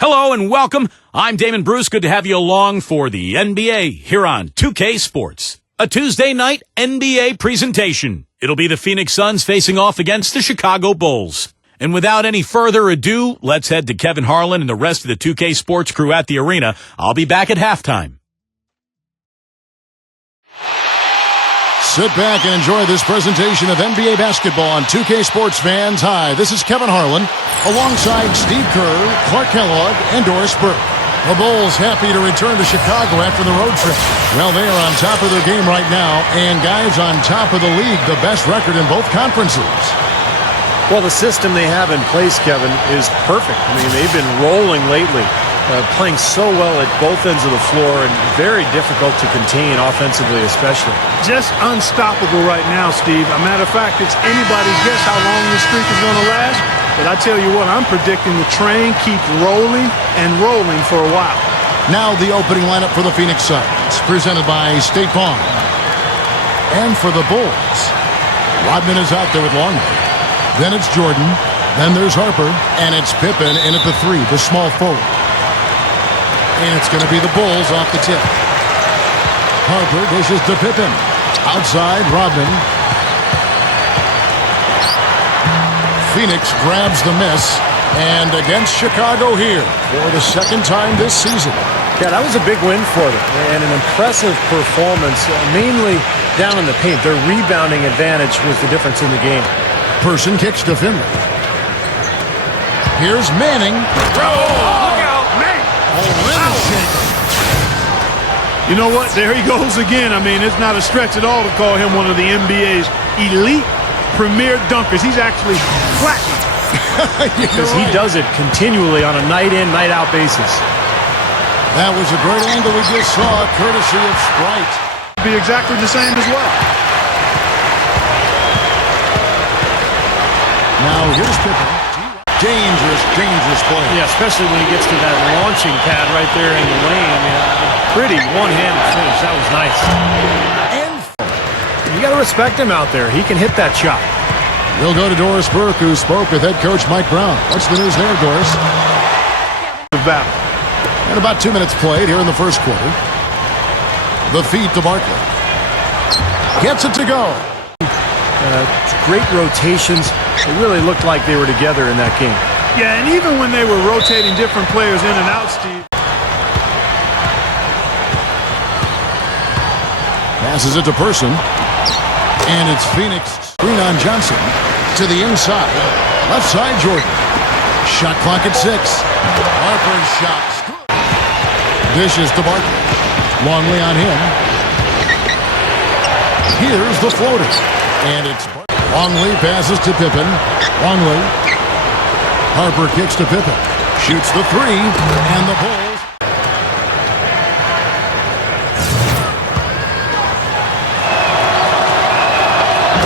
Hello and welcome. I'm Damon Bruce. Good to have you along for the NBA here on 2K Sports. A Tuesday night NBA presentation. It'll be the Phoenix Suns facing off against the Chicago Bulls. And without any further ado, let's head to Kevin Harlan and the rest of the 2K Sports crew at the arena. I'll be back at halftime. Sit back and enjoy this presentation of NBA basketball on 2K Sports fans. Hi, this is Kevin Harlan, alongside Steve Kerr, Clark Kellogg, and Doris Burke. The Bulls happy to return to Chicago after the road trip. Well, they are on top of their game right now, and guys on top of the league, the best record in both conferences. Well, the system they have in place, Kevin, is perfect. I mean, they've been rolling lately, playing so well at both ends of the floor and very difficult to contain offensively especially. Just unstoppable right now, Steve. A matter of fact, it's anybody's guess how long this streak is going to last. But I tell you what, I'm predicting the train keeps rolling and rolling for a while. Now the opening lineup for the Phoenix Suns, presented by State Farm. And for the Bulls, Rodman is out there with Longley. Then it's Jordan. Then there's Harper. And it's Pippen in at the three, the small forward. And it's going to be the Bulls off the tip. Harper dishes to Pippen. Outside, Rodman. Phoenix grabs the miss. And against Chicago here for the second time this season. Yeah, that was a big win for them. And an impressive performance, mainly down in the paint. Their rebounding advantage was the difference in the game. Person kicks to Finley. Here's Manning. Look out, man! You know what? There he goes again. I mean, it's not a stretch at all to call him one of the NBA's elite premier dunkers. He's actually flattened. Because he does it continually on a night-in, night-out basis. That was a great angle we just saw, courtesy of Sprite. Be exactly the same as well. Now here's Pippen. Dangerous play. Yeah, especially when he gets to that launching pad right there in the lane. Pretty one-handed finish. That was nice. And you got to respect him out there. He can hit that shot. We'll go to Doris Burke, who spoke with head coach Mike Brown. What's the news there, Doris? The battle. And about 2 minutes played here in the first quarter. The feed to Barkley. Gets it to go. Great rotations. It really looked like they were together in that game. Yeah, and even when they were rotating different players in and out, Steve. Passes it to Person. And it's Phoenix. Screen on Johnson. To the inside. Left side, Jordan. Shot clock at 6. Harper's shot. Dishes to Barkley. Longley on him. Here's the floater. And it's Longley passes to Pippen. Longley. Harper kicks to Pippen. Shoots the three. And the Bulls.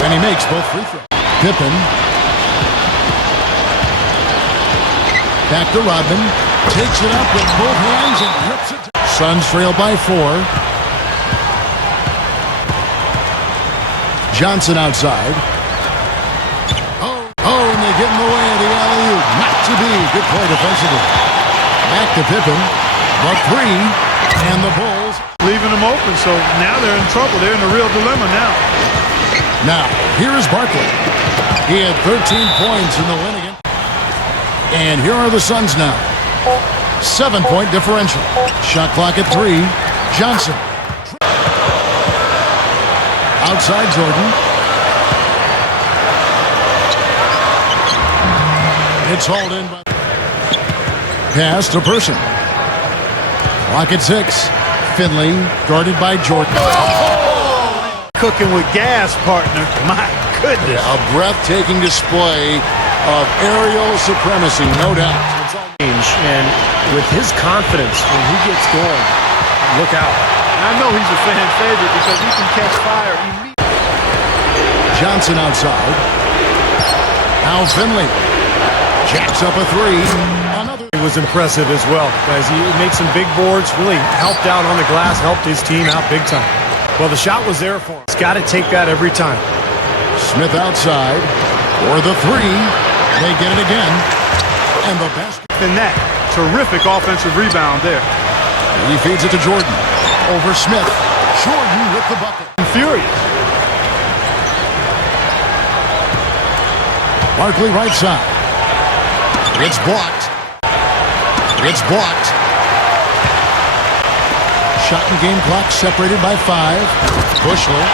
And he makes both free throws. Pippen. Back to Rodman. Takes it up with both hands and rips it. Suns trail by 4. Johnson outside. Oh, and they get in the way of the alley-oop. Not to be. Good play defensively. Back to Pippen. The three. And the Bulls. Leaving them open, so now they're in trouble. They're in a real dilemma now. Now, here is Barkley. He had 13 points in the win again. And here are the Suns now. 7-point differential. Shot clock at 3. Johnson. Outside Jordan. It's hauled in by... Pass to Person. Clock at 6. Finley guarded by Jordan. Cooking with gas, partner. My goodness. A breathtaking display of aerial supremacy, no doubt. And with his confidence when he gets going, look out. I know he's a fan favorite because he can catch fire immediately. Johnson outside. Now Finley jacks up a 3. Another. It was impressive as well, guys. He made some big boards, really helped out on the glass, helped his team out big time. Well, the shot was there for him. He's got to take that every time. Smith outside for the 3. They get it again. And the basket. Than that. terrific offensive rebound there. He feeds it to Jordan. Over Smith. Jordan with the bucket. Furious. Barkley right side. It's blocked. It's blocked. Shot and game clock separated by 5. Bushler.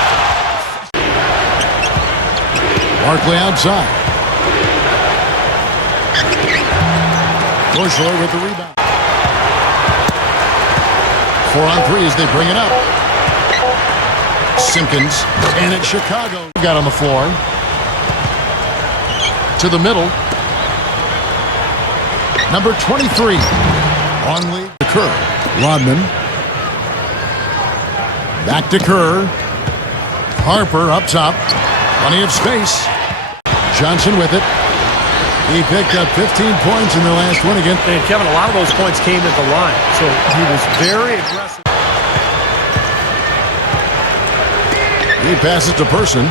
Barkley outside. Bushler with the rebound. 4 on 3 as they bring it up. Simpkins. And it's Chicago. Got on the floor. To the middle. Number 23. On lead to Kerr. Rodman. Back to Kerr. Harper up top. Plenty of space. Johnson with it. He picked up 15 points in the last one again. And Kevin, a lot of those points came at the line, so he was very aggressive. He passes to Person.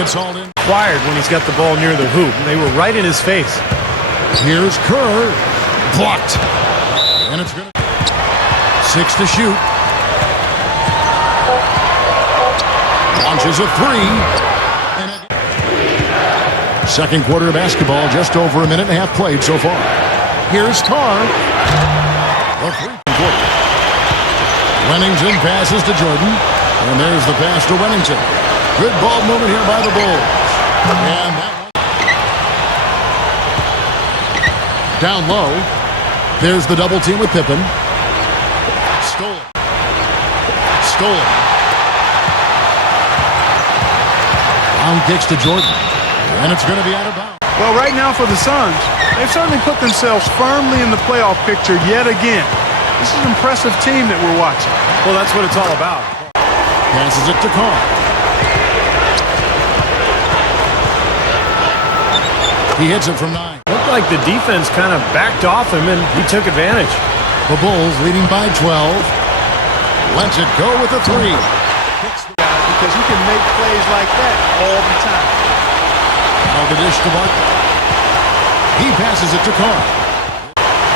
It's all in. Acquired when he's got the ball near the hoop. They were right in his face. Here's Kerr. Blocked. And it's going to 6 to shoot. Launches a 3. And second quarter of basketball, just over a minute and a half played so far. Here's Carr. The 3-quarter. Wennington passes to Jordan. And there's the pass to Wennington. Good ball movement here by the Bulls. And that one. Down low. There's the double team with Pippen. Stolen. Stolen. Brown kicks to Jordan. And it's going to be out of bounds. Well, right now for the Suns, they've certainly put themselves firmly in the playoff picture yet again. This is an impressive team that we're watching. Well, that's what it's all about. Passes it to Carr. He hits it from 9. Looked like the defense kind of backed off him, and he took advantage. The Bulls leading by 12. Lets it go with a 3. Because he can make plays like that all the time. Now the dish to Barkley. He passes it to Carr.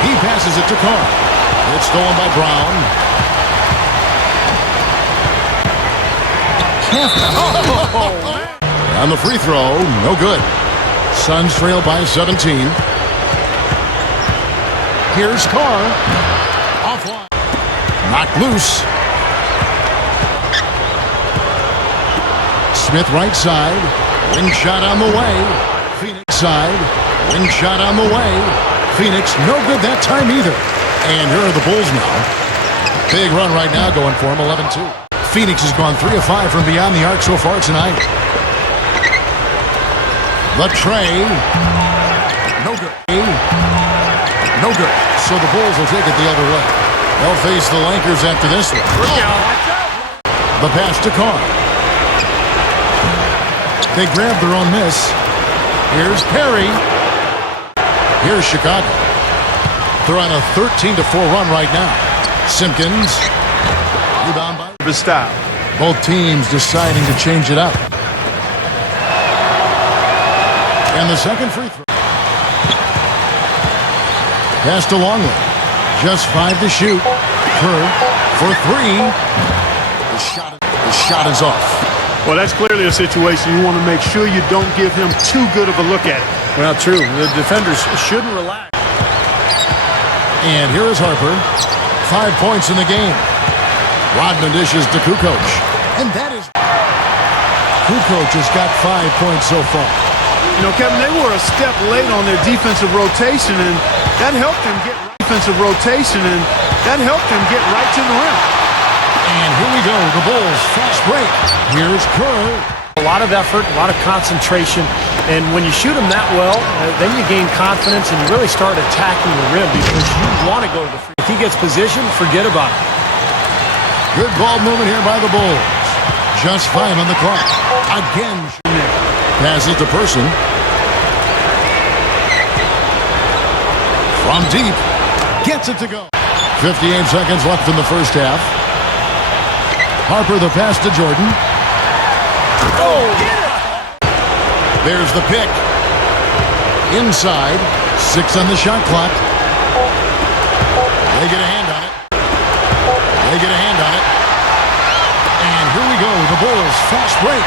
He passes it to Carr. It's stolen by Brown. On the free throw, no good. Suns trail by 17. Here's Carr. Offline. Knocked loose. Smith right side. Wing shot on the way. Phoenix side. Wing shot on the way. Phoenix, no good that time either. And here are the Bulls now. Big run right now going for them, 11-2. Phoenix has gone 3 of 5 from beyond the arc so far tonight. The tray. No good. No good. So the Bulls will take it the other way. They'll face the Lakers after this one. The pass to Carr. They grab their own miss. Here's Perry. Here's Chicago. They're on a 13-4 run right now. Simpkins. Rebound by The style. both teams deciding to change it up. And the second free throw. Pass to Longley. Just 5 to shoot. Kerr for 3. The shot is off. Well, that's clearly a situation you want to make sure you don't give him too good of a look at it. Well, true. The defenders shouldn't relax. And here is Harper. 5 points in the game. Rodman dishes to Kukoc. And that is... Kukoc has got 5 points so far. You know, Kevin, they were a step late on their defensive rotation, and that helped them get right to the rim. And here we go, the Bulls fast break. Here's Kerr. A lot of effort, a lot of concentration, and when you shoot them that well, then you gain confidence and you really start attacking the rim because you want to go to the free. If he gets positioned, forget about it. Good ball movement here by the Bulls. Just 5 on the clock. Again, passes to Person. From deep, gets it to go. 58 seconds left in the first half. Harper the pass to Jordan. Oh! There's the pick. Inside. 6 on the shot clock. They get a hand on it. They get a hand on it. And here we go. The Bulls fast break.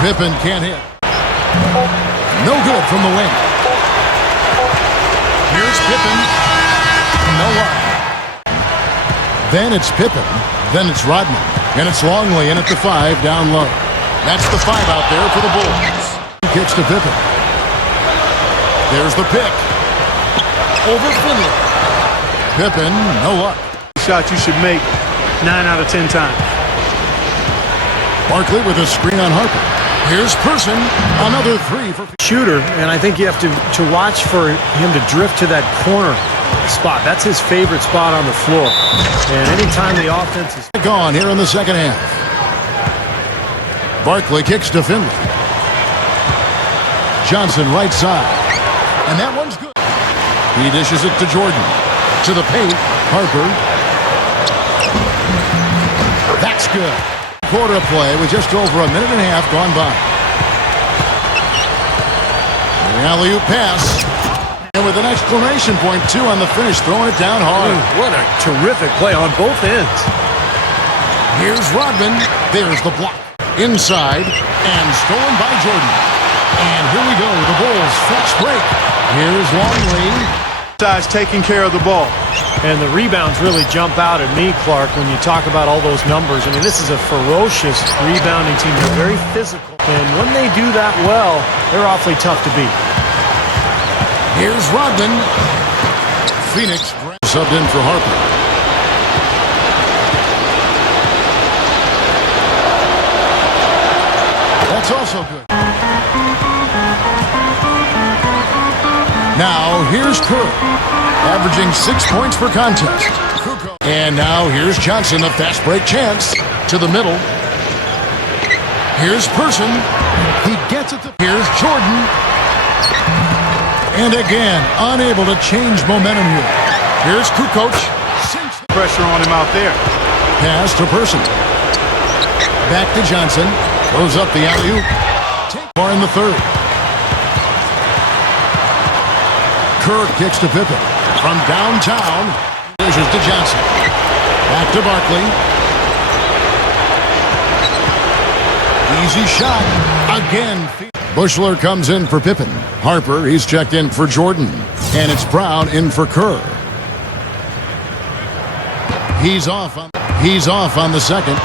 Pippen can't hit. No good from the wing. Here's Pippen. No one. Then it's Pippen. Then it's Rodman. And it's Longley in at the 5 down low. That's the 5 out there for the Bulls. Kicks to Pippen. There's the pick. Over Finley. Pippen, no luck. Shot you should make 9 out of 10 times. Barkley with a screen on Harper. Here's Person. Another 3 for Shooter, and I think you have to watch for him to drift to that corner spot. That's his favorite spot on the floor. And anytime the offense is gone here in the second half. Barkley kicks to Finley. Johnson right side. And that one's good. He dishes it to Jordan. To the paint. Harper. That's good. Quarter play with just over a minute and a half gone by. The alley-oop pass. And with an exclamation point, 2 on the finish, throwing it down hard. What a terrific play on both ends. Here's Rodman. There's the block. Inside. And stolen by Jordan. And here we go. The Bulls fast break. Here's Longley. Side's taking care of the ball. And the rebounds really jump out at me, Clark, when you talk about all those numbers. I mean, this is a ferocious rebounding team. They're very physical. And when they do that well, they're awfully tough to beat. Here's Rodman. Phoenix subbed in for Harper. That's also good. Now, here's Kerr, averaging 6 points per contest. And now, here's Johnson, a fast break chance to the middle. Here's Person. He gets it. Here's Jordan. And again, unable to change momentum here. Here's Kukoc. Pressure on him out there. Pass to Person. Back to Johnson. Throws up the alley-oop. Far in the third. Kerr kicks to Pippen. From downtown, dishes to Johnson. Back to Barkley. Easy shot. Again. Bushler comes in for Pippen. Harper, he's checked in for Jordan. And it's Brown in for Kerr. He's off on the second.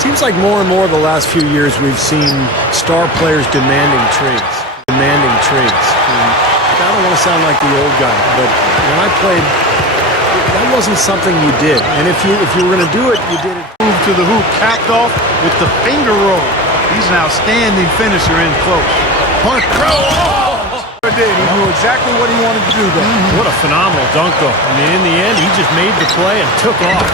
Seems like more and more the last few years we've seen star players demanding trades. And I don't want to sound like the old guy, but when I played, that wasn't something you did. And if you were going to do it, you did it. Move to the hoop, capped off with the finger roll. He's an outstanding finisher in close. He knew exactly what he wanted to do there. What a phenomenal dunk, though. I mean, in the end, he just made the play and took off.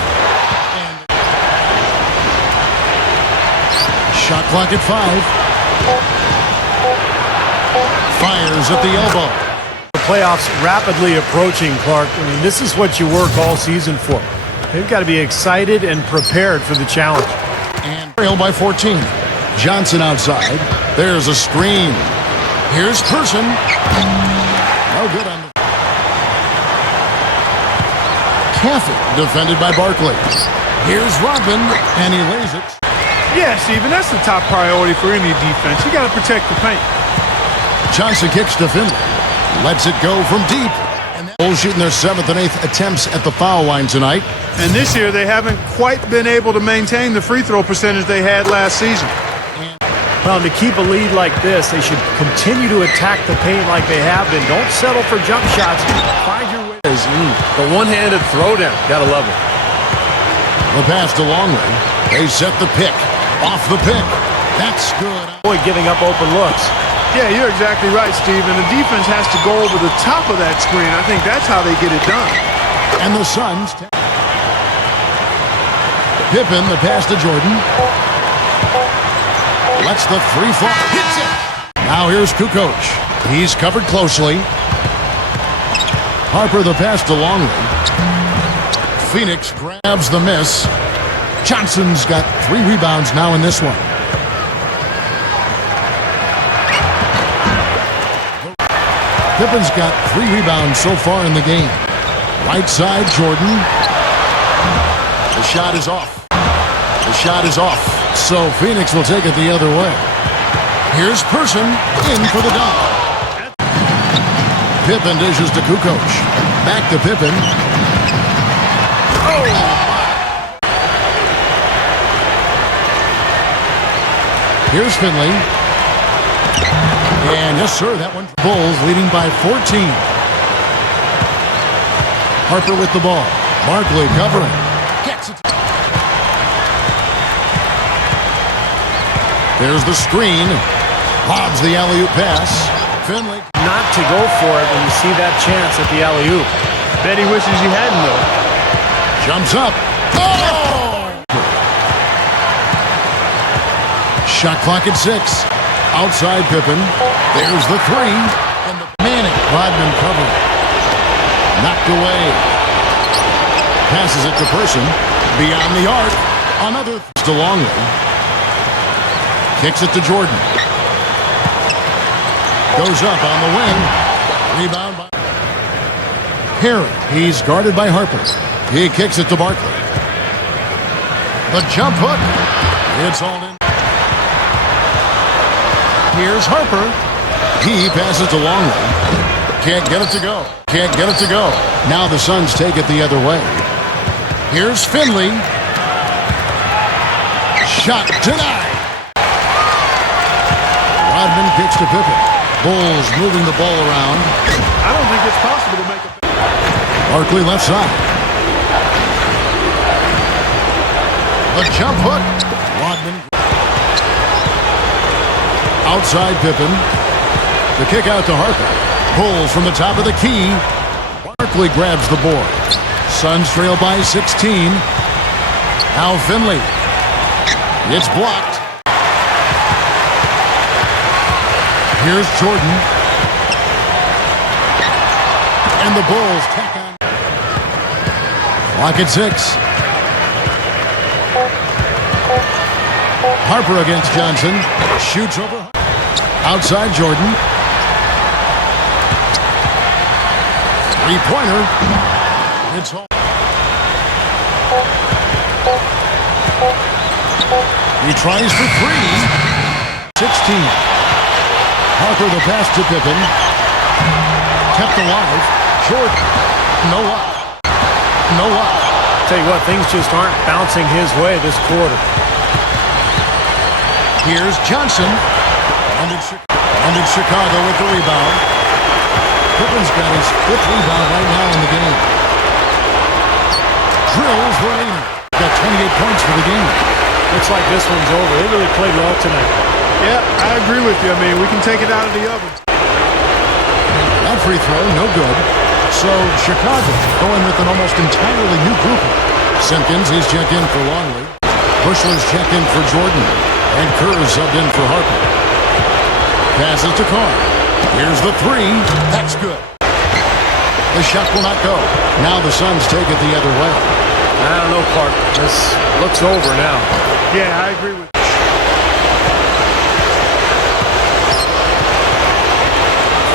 Shot clock at 5. Fires at the elbow. The playoffs rapidly approaching, Clark. I mean, this is what you work all season for. They've got to be excited and prepared for the challenge. And trail by 14. Johnson outside. There's a screen. Here's Person. No good on the... Caffey defended by Barkley. Here's Rodman, and he lays it. Yeah, Steven, that's the top priority for any defense. You got to protect the paint. Johnson kicks to Finley. Lets it go from deep. And the Bulls shooting their 7th and 8th attempts at the foul line tonight. And this year, they haven't quite been able to maintain the free throw percentage they had last season. Well, to keep a lead like this, they should continue to attack the paint like they have been. Don't settle for jump shots. Find your way. The one-handed throwdown. Gotta love it. The pass to Longley. They set the pick. Off the pick. That's good. Boy, giving up open looks. Yeah, you're exactly right, Steve. And the defense has to go over the top of that screen. I think that's how they get it done. And the Suns. Pippen, the pass to Jordan. Lets the free fall. Hits it. Now here's Kukoc. He's covered closely. Harper, the pass to Longley. Phoenix grabs the miss. Johnson's got 3 rebounds now in this one. Pippen's got 3 rebounds so far in the game. Right side, Jordan. The shot is off. The shot is off. So Phoenix will take it the other way. Here's Person in for the dunk. Pippen dishes to Kukoc. Back to Pippen. Oh! Here's Finley. And yes, sir, that one. Bulls leading by 14. Harper with the ball. Barkley covering. Gets it. There's the screen. Hobbs the alley-oop pass. Finley. Not to go for it when you see that chance at the alley-oop. Bet he wishes he hadn't, though. Jumps up. Oh! Shot clock at 6. Outside Pippen. There's the 3. And the Manning. Rodman covering. Knocked away. Passes it to Person. Beyond the arc. Another to Longley. Kicks it to Jordan. Goes up on the wing. Rebound by Perry. He's guarded by Harper. He kicks it to Barkley. The jump hook. It's all in. Here's Harper. He passes to Longley. Can't get it to go. Can't get it to go. Now the Suns take it the other way. Here's Finley. Shot denied. Rodman kicks to Pippen. Bulls moving the ball around. I don't think it's possible to make a... Barkley left side. The jump hook. Rodman. Outside Pippen. The kick out to Harper. Bulls from the top of the key. Barkley grabs the board. Suns trail by 16. Now Finley. It's blocked. Here's Jordan. And the Bulls tack on. Clock at 6. Harper against Johnson. Shoots over. Outside Jordan. Three-pointer. It's home. He tries for 3. 16. Harper the pass to Pippen. Kept alive. Jordan. No luck. No luck. Tell you what, things just aren't bouncing his way this quarter. Here's Johnson. And it's Chicago with the rebound. Pippen's got his 5th rebound right now in the game. Drills the leader. Got 28 points for the game. Looks like this one's over. They really played well tonight. Yeah, I agree with you. I mean, we can take it out of the oven. That free throw, no good. So Chicago going with an almost entirely new group. Simpkins, he's checked in for Longley. Bushler's checked in for Jordan. And Kerr subbed in for Harper. Passes to Carr. Here's the 3. That's good. The shot will not go. Now the Suns take it the other way. I don't know, Clark. This looks over now. Yeah, I agree with you.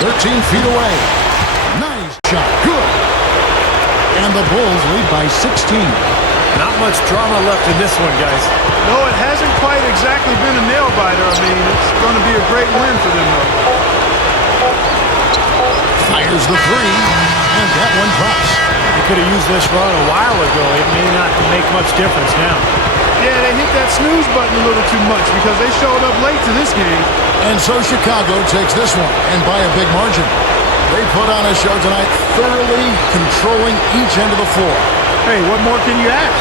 13 feet away. Nice shot. Good. And the Bulls lead by 16. Not much drama left in this one, guys. No, it hasn't quite exactly been a nail-biter. I mean, it's going to be a great win for them, though. Fires the 3. And that one drops. They could have used this run a while ago. It may not make much difference now. Yeah, they hit that snooze button a little too much because they showed up late to this game. And so Chicago takes this one, and by a big margin. They put on a show tonight, thoroughly controlling each end of the floor. Hey, what more can you ask?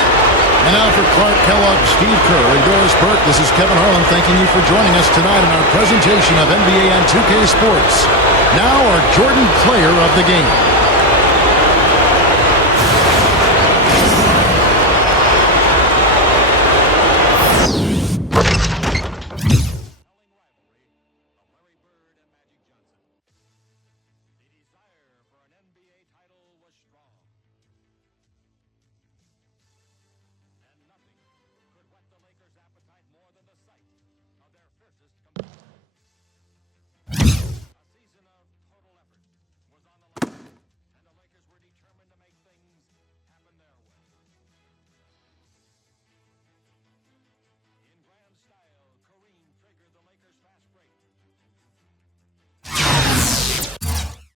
And now for Clark Kellogg, Steve Kerr, and Doris Burke, this is Kevin Harlan thanking you for joining us tonight in our presentation of NBA on 2K Sports. Now our Jordan Player of the Game.